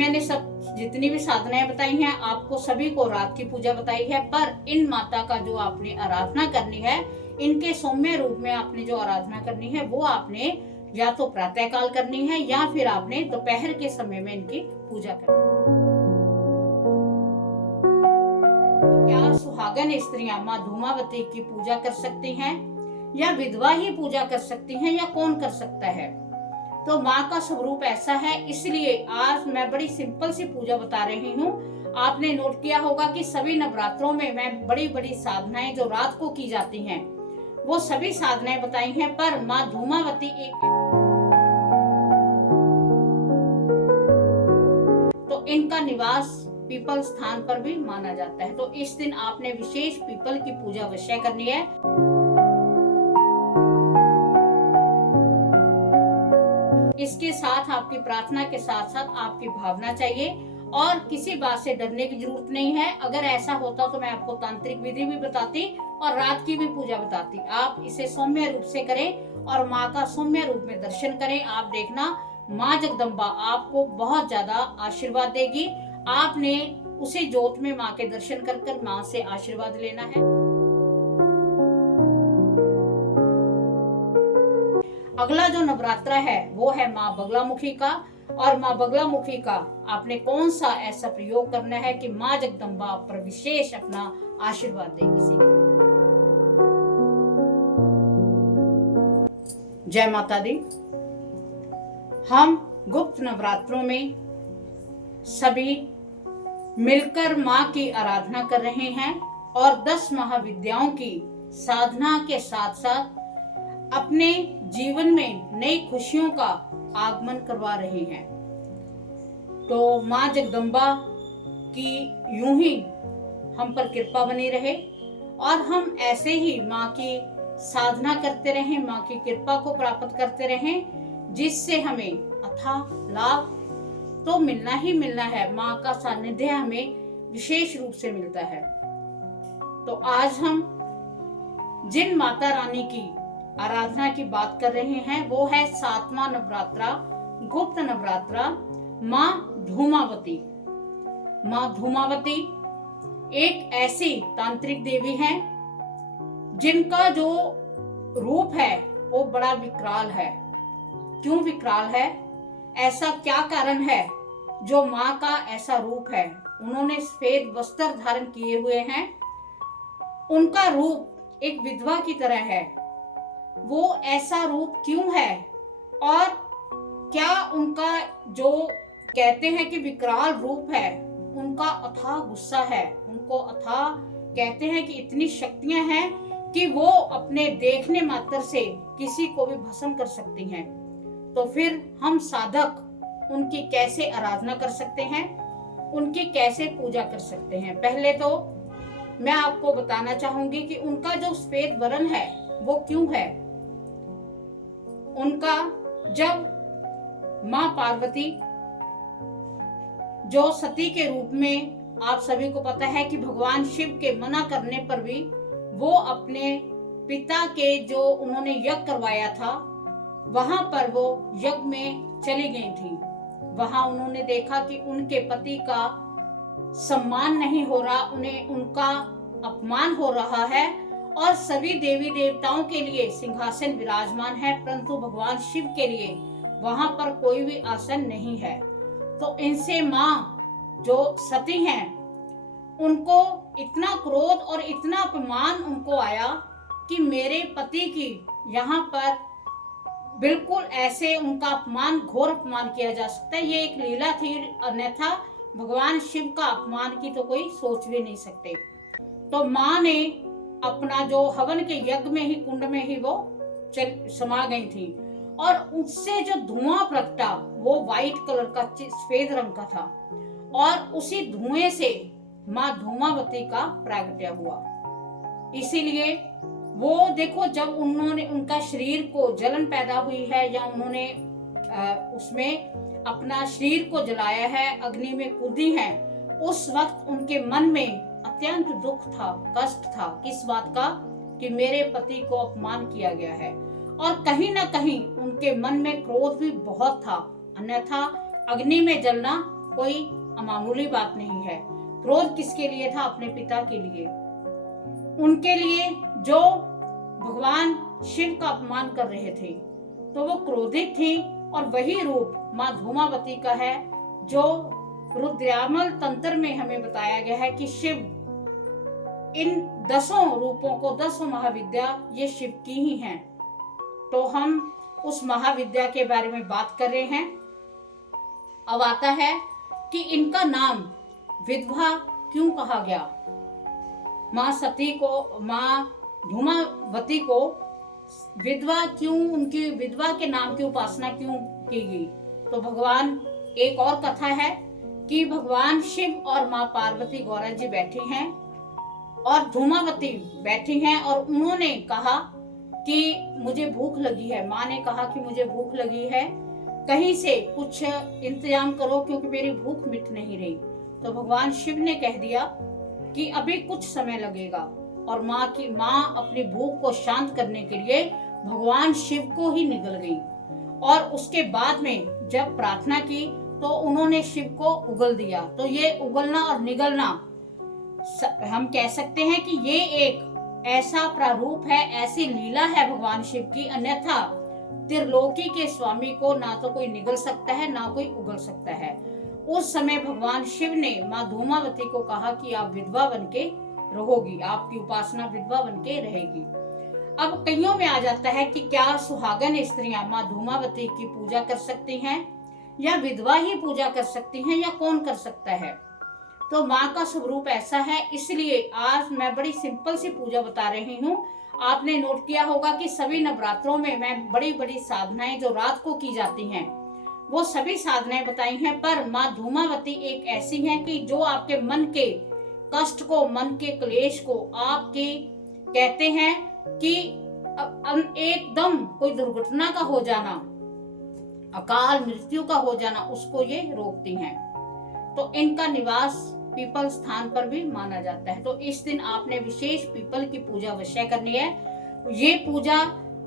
मैंने सब जितनी भी साधनाएं बताई हैं आपको सभी को रात की पूजा बताई है, पर इन माता का जो आपने आराधना करनी है, इनके सौम्य रूप में आपने जो आराधना करनी है वो आपने या तो प्रातः काल करनी है या फिर आपने दोपहर के समय में इनकी पूजा करनी है। क्या सुहागन स्त्रियां माँ धूमावती की पूजा कर सकती हैं या विधवा ही पूजा कर सकती हैं या कौन कर सकता है? तो माँ का स्वरूप ऐसा है, इसलिए आज मैं बड़ी सिंपल सी पूजा बता रही हूँ। आपने नोट किया होगा कि सभी नवरात्रों में मैं बड़ी बड़ी साधनाएं जो रात को की जाती हैं वो सभी साधनाएं बताई हैं, पर माँ धूमावती एक तो इनका निवास पीपल स्थान पर भी माना जाता है। तो इस दिन आपने विशेष पीपल की पूजा अवश्य करनी है। इसके साथ आपकी प्रार्थना के साथ साथ आपकी भावना चाहिए और किसी बात से डरने की जरूरत नहीं है। अगर ऐसा होता तो मैं आपको तांत्रिक विधि भी बताती और रात की भी पूजा बताती। आप इसे सौम्य रूप से करें और माँ का सौम्य रूप में दर्शन करें। आप देखना माँ जगदम्बा आपको बहुत ज्यादा आशीर्वाद देगी। आपने उसी ज्योत में माँ के दर्शन कर कर माँ से आशीर्वाद लेना है। अगला जो नवरात्रा है वो है माँ बगलामुखी का, और माँ बगलामुखी का आपने कौन सा ऐसा प्रयोग करना है कि माँ जगदम्बा आप पर विशेष अपना आशीर्वाद दे। जय माता दी। हम गुप्त नवरात्रों में सभी मिलकर माँ की आराधना कर रहे हैं और 10 महाविद्याओं की साधना के साथ साथ अपने जीवन में नई खुशियों का आगमन करवा रहे हैं। तो माँ जगदम्बा की यूं ही हम पर कृपा बनी रहे और हम ऐसे ही माँ की साधना करते रहें, माँ की कृपा को प्राप्त करते रहें, जिससे हमें अथाह लाभ तो मिलना ही मिलना है। माँ का सानिध्य हमें विशेष रूप से मिलता है। तो आज हम जिन माता रानी की आराधना की बात कर रहे हैं वो है 7वां नवरात्रा, गुप्त नवरात्रा, माँ धूमावती। माँ धूमावती एक ऐसी तांत्रिक देवी है जिनका जो रूप है वो बड़ा विकराल है। क्यों विकराल है? ऐसा क्या कारण है जो माँ का ऐसा रूप है? उन्होंने सफेद वस्त्र धारण किए हुए हैं, उनका रूप एक विधवा की तरह है। वो ऐसा रूप क्यों है और क्या उनका जो कहते हैं कि विकराल रूप है, उनका अथाह गुस्सा है, उनको अथाह कहते हैं कि इतनी शक्तियां हैं कि वो अपने देखने मात्र से किसी को भी भस्म कर सकती हैं। तो फिर हम साधक उनकी कैसे आराधना कर सकते हैं, उनकी कैसे पूजा कर सकते हैं? पहले तो मैं आपको बताना चाहूंगी कि उनका जो सफेद वर्ण है वो क्यों है। उनका जब माँ पार्वती जो सती के रूप में, आप सभी को पता है कि भगवान शिव के मना करने पर भी वो अपने पिता के जो उन्होंने यज्ञ करवाया था वहां पर वो यज्ञ में चली गई थी। वहां उन्होंने देखा कि उनके पति का सम्मान नहीं हो रहा, उन्हें उनका अपमान हो रहा है और सभी देवी देवताओं के लिए सिंहासन विराजमान है, परंतु भगवान शिव के लिए वहां पर कोई भी आसन नहीं है। तो इनसे माँ जो सती हैं उनको इतना क्रोध और इतना अपमान उनको आया कि मेरे पति की यहाँ पर बिल्कुल ऐसे उनका अपमान, घोर अपमान किया जा सकता है। ये एक लीला थी, अन्यथा भगवान शिव का अपमान की तो कोई सोच भी नहीं सकते। तो माँ ने अपना जो हवन के यज्ञ में ही, कुंड में ही वो समा गई थी और उससे जो धुआं प्रगटा वो व्हाइट कलर का, सफेद रंग का था और उसी धुएं से माँ धूमावती का प्रागट्य हुआ। इसीलिए वो देखो, जब उन्होंने उनका शरीर को जलन पैदा हुई है या उन्होंने उसमें अपना शरीर को जलाया है, अग्नि में कूदी है, उस वक्त उनके मन में अत्यंत दुख था, कष्ट था। किस बात का? कि मेरे पति को अपमान किया गया है। और कहीं ना कहीं उनके मन में क्रोध भी बहुत था, अन्यथा अग्नि में जलना कोई मामूली बात नहीं है। क्रोध किसके लिए था? अपने पिता के लिए, उनके लिए जो भगवान शिव का अपमान कर रहे थे, तो वो क्रोधित थी। और वही रूप माँ धूमावती का है, जो रुद्रयामल तंत्र में हमें बताया गया है कि शिव इन 10 रूपों को, 10 महाविद्या ये शिव की ही हैं। तो हम उस महाविद्या के बारे में बात कर रहे हैं। अब आता है कि इनका नाम विधवा क्यों कहा गया, माँ सती को, माँ धूमावती को विधवा क्यों, उनकी विधवा के नाम की उपासना क्यों की गई? तो भगवान, एक और कथा है कि भगवान शिव और माँ पार्वती गौरा जी बैठी हैं और धूमावती बैठी हैं, और उन्होंने कहा कि मुझे भूख लगी है। माँ ने कहा कि मुझे भूख लगी है, कहीं से कुछ इंतजाम करो क्योंकि मेरी भूख मिट नहीं रही। तो भगवान शिव ने कह दिया कि अभी कुछ समय लगेगा, और माँ अपनी भूख को शांत करने के लिए भगवान शिव को ही निगल गई। और उसके बाद में जब प्रार्थना की तो उन्होंने शिव को उगल दिया। तो ये उगलना और निगलना, हम कह सकते हैं कि ये एक ऐसा प्रारूप है, ऐसी लीला है भगवान शिव की। अन्यथा त्रिलोकी के स्वामी को ना तो कोई निगल सकता है, ना कोई उगल सकता है। उस समय भगवान शिव ने माँ धूमावती को कहा कि आप विधवा बनके रहोगी, आपकी उपासना विधवा बनके रहेगी। अब कईयों में आ जाता है कि क्या सुहागन स्त्रियां माँ धूमावती की पूजा कर सकती हैं, या विधवा ही पूजा कर सकती हैं, या कौन कर सकता है? तो माँ का स्वरूप ऐसा है, इसलिए आज मैं बड़ी सिंपल सी पूजा बता रही हूँ। आपने नोट किया होगा कि सभी नवरात्रों में मैं बड़ी बड़ी साधनाएं जो रात को की जाती हैं, वो सभी साधनाएं बताई हैं। पर माँ धूमावती एक ऐसी है कि जो आपके मन के कष्ट को, मन के क्लेश को, आपके कहते हैं कि एकदम कोई दुर्घटना का हो जाना, अकाल मृत्यु का हो जाना, उसको ये रोकती हैं। तो इनका निवास पीपल स्थान पर भी माना जाता है। तो इस दिन आपने विशेष पीपल की पूजा अवश्य करनी है। ये पूजा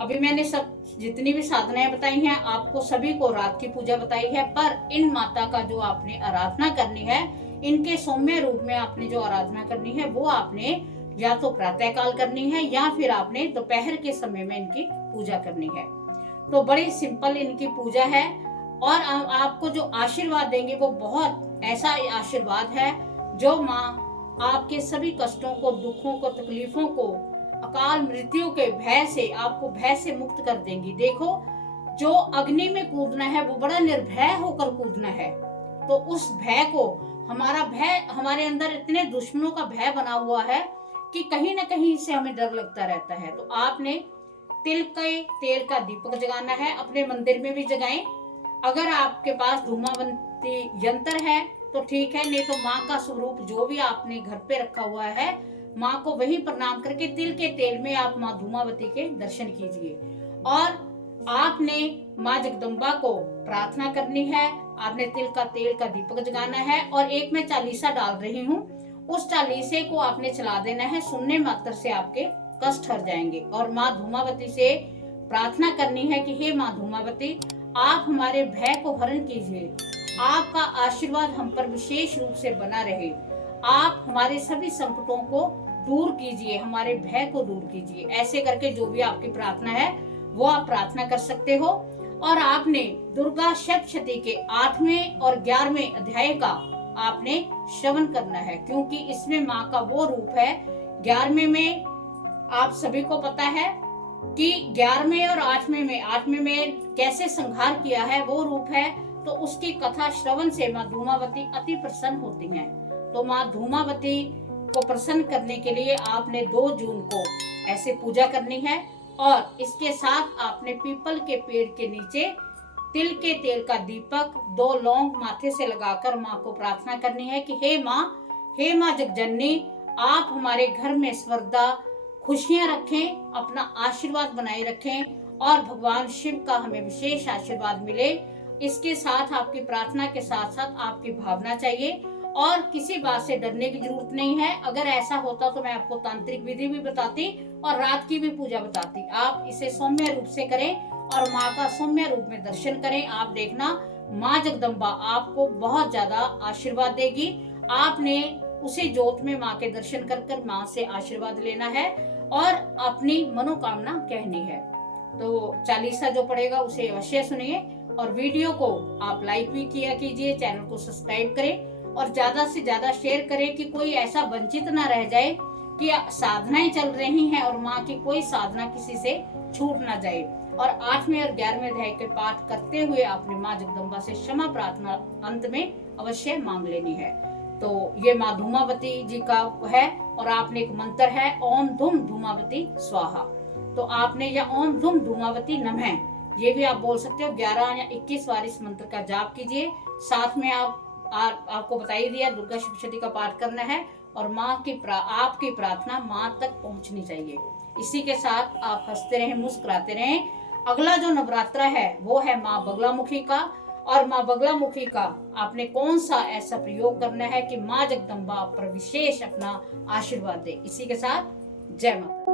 अभी मैंने सब जितनी भी साधनाएं बताई हैं, आपको सभी को रात की पूजा बताई है, पर इन माता का जो आपने आराधना करनी है, इनके सौम्य रूप में आपने जो आराधना करनी है, वो आपने या तो प्रातः काल करनी है, या फिर आपने दोपहर के समय में इनकी पूजा करनी है। तो बड़ी सिंपल इनकी पूजा है, और आपको जो आशीर्वाद देंगे वो बहुत ऐसा आशीर्वाद है जो माँ आपके सभी कष्टों को, दुखों को, तकलीफों को, अकाल मृत्यु के भय से, आपको भय से मुक्त कर देंगी। देखो, जो अग्नि में कूदना है वो बड़ा निर्भय होकर कूदना है। तो उस भय को, हमारा भय, हमारे अंदर इतने दुश्मनों का भय बना हुआ है कि कहीं ना कहीं से हमें डर लगता रहता है। तो आपने तिल के तेल का दीपक जगाना है, अपने मंदिर में भी जगाएं। अगर आपके पास धूमावती यंत्र है तो ठीक है, नहीं तो माँ का स्वरूप जो भी आपने घर पे रखा हुआ है, माँ को वही प्रणाम करके तिल के तेल में आप माँ धूमावती के दर्शन कीजिए। और आपने माँ जगदम्बा को प्रार्थना करनी है, आपने तिल का तेल का दीपक जगाना है, और एक मैं चालीसा डाल रही हूँ, उस चालीसे को आपने चला देना है। सुनने मात्र से आपके कष्ट हट जाएंगे। और माँ धूमावती से प्रार्थना करनी है कि हे माँ धूमावती, आप हमारे भय को हरण कीजिए, आपका आशीर्वाद हम पर विशेष रूप से बना रहे, आप हमारे सभी संकटों को दूर कीजिए, हमारे भय को दूर कीजिए। ऐसे करके जो भी आपकी प्रार्थना है वो आप प्रार्थना कर सकते हो। और आपने दुर्गा सप्तशती के 8वें और 11वें अध्याय का आपने श्रवण करना है, क्योंकि इसमें माँ का वो रूप है। 11वें में आप सभी को पता है कि 11वें और 8वें में कैसे संहार किया है, वो रूप है। तो उसकी कथा श्रवण से माँ धूमावती अति प्रसन्न होती हैं। तो माँ धूमावती को प्रसन्न करने के लिए आपने 2 जून को ऐसे पूजा करनी है, और इसके साथ आपने पीपल के पेड़ के नीचे तिल के तेल का दीपक, 2 लौंग माथे से लगाकर माँ को प्रार्थना करनी है कि हे माँ जगजननी, आप हमारे घर में सर्वदा खुशियां रखें, अपना आशीर्वाद बनाए रखें, और भगवान शिव का हमें विशेष आशीर्वाद मिले। इसके साथ आपकी प्रार्थना के साथ साथ आपकी भावना चाहिए, और किसी बात से डरने की जरूरत नहीं है। अगर ऐसा होता तो मैं आपको तांत्रिक विधि भी बताती और रात की भी पूजा बताती। आप इसे सौम्य रूप से करें और माँ का सौम्य रूप में दर्शन करें। आप देखना माँ जगदम्बा आपको बहुत ज्यादा आशीर्वाद देगी। आपने उसी जोत में माँ के दर्शन कर कर माँ से आशीर्वाद लेना है और अपनी मनोकामना कहनी है। तो चालीसा जो पड़ेगा उसे अवश्य सुनिए और वीडियो को आप लाइक भी किया कीजिए, चैनल को सब्सक्राइब करें और ज्यादा से ज्यादा शेयर करें कि कोई ऐसा वंचित ना रह जाए कि साधनाएं चल रही हैं और माँ की कोई साधना किसी से छूट ना जाए। और 8वें और 11वें अध्याय के पाठ करते हुए आपने माँ जगदम्बा से क्षमा प्रार्थना अंत में अवश्य मांग लेनी है। तो ये माँ धूमावती जी का है और आपने एक मंत्र है ओम धूम धूमावती स्वाहा। तो आपने या ओम धूम धूमावती नमः ये भी आप बोल सकते हो। 11 या 21 बार इस मंत्र का जाप कीजिए। साथ में आपको बताई दिया दुर्गा सप्तशती का पाठ करना है और माँ की आपकी प्रार्थना माँ तक पहुंचनी चाहिए। इसी के साथ आप हंसते रहें, मुस्कुराते रहें। अगला जो नवरात्रा है वो है माँ बगलामुखी का और माँ बगलामुखी का आपने कौन सा ऐसा प्रयोग करना है कि माँ जगदम्बा आप पर विशेष अपना आशीर्वाद दे। इसी के साथ जय माता।